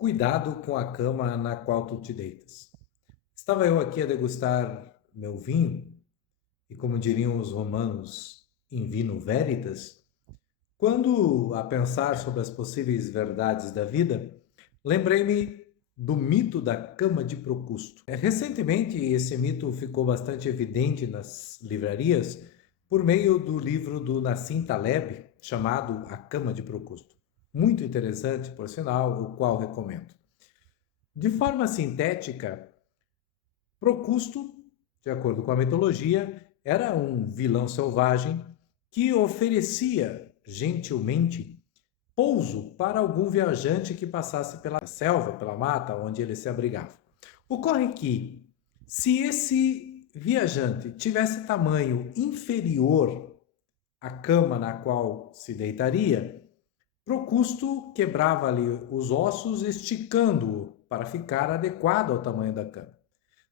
Cuidado com a cama na qual tu te deitas. Estava eu aqui a degustar meu vinho, e como diriam os romanos, in vino veritas, quando a pensar sobre as possíveis verdades da vida, lembrei-me do mito da cama de Procusto. Recentemente, esse mito ficou bastante evidente nas livrarias por meio do livro do Nassim Taleb, chamado A Cama de Procusto. Muito interessante, por sinal, o qual recomendo. De forma sintética, Procusto, de acordo com a mitologia, era um vilão selvagem que oferecia gentilmente pouso para algum viajante que passasse pela selva, pela mata onde ele se abrigava. Ocorre que, se esse viajante tivesse tamanho inferior à cama na qual se deitaria, Procusto quebrava ali os ossos, esticando-o para ficar adequado ao tamanho da cama.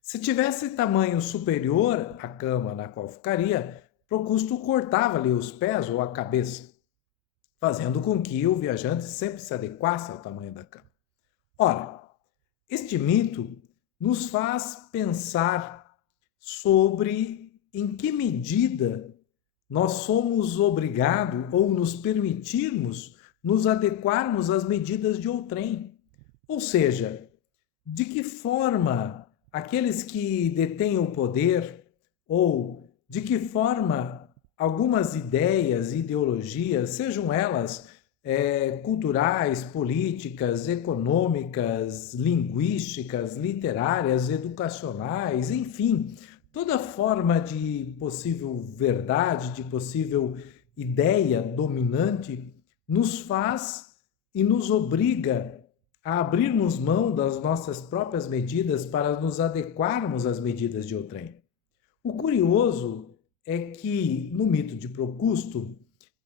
Se tivesse tamanho superior à cama na qual ficaria, Procusto cortava ali os pés ou a cabeça, fazendo com que o viajante sempre se adequasse ao tamanho da cama. Ora, este mito nos faz pensar sobre em que medida nós somos obrigados ou nos permitirmos nos adequarmos às medidas de outrem. Ou seja, de que forma aqueles que detêm o poder ou de que forma algumas ideias, ideologias, sejam elas culturais, políticas, econômicas, linguísticas, literárias, educacionais, enfim, toda forma de possível verdade, de possível ideia dominante, nos faz e nos obriga a abrirmos mão das nossas próprias medidas para nos adequarmos às medidas de outrem. O curioso é que no mito de Procusto,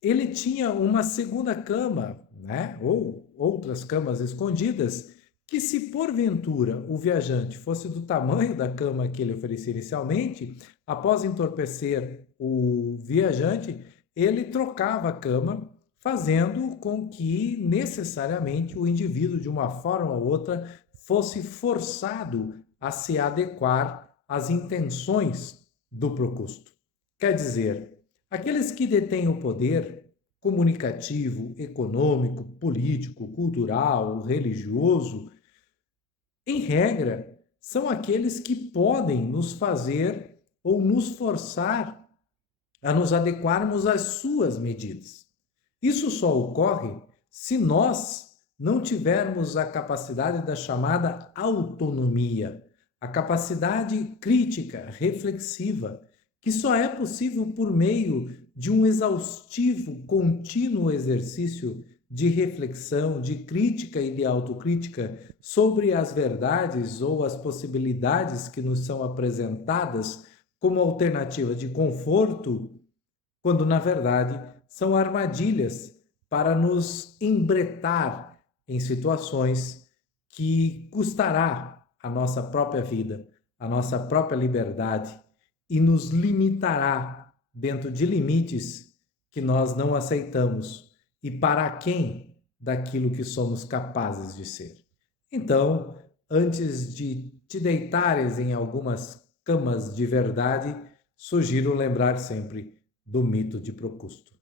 ele tinha uma segunda cama, né? Ou outras camas escondidas, que se porventura o viajante fosse do tamanho da cama que ele oferecia inicialmente, após entorpecer o viajante, ele trocava a cama, fazendo com que necessariamente o indivíduo, de uma forma ou outra, fosse forçado a se adequar às intenções do Procusto. Quer dizer, aqueles que detêm o poder comunicativo, econômico, político, cultural, religioso, em regra, são aqueles que podem nos fazer ou nos forçar a nos adequarmos às suas medidas. Isso só ocorre se nós não tivermos a capacidade da chamada autonomia, a capacidade crítica, reflexiva, que só é possível por meio de um exaustivo, contínuo exercício de reflexão, de crítica e de autocrítica sobre as verdades ou as possibilidades que nos são apresentadas como alternativa de conforto, quando na verdade são armadilhas para nos embretar em situações que custará a nossa própria vida, a nossa própria liberdade e nos limitará dentro de limites que nós não aceitamos e para quem daquilo que somos capazes de ser. Então, antes de te deitares em algumas camas de verdade, sugiro lembrar sempre do mito de Procusto.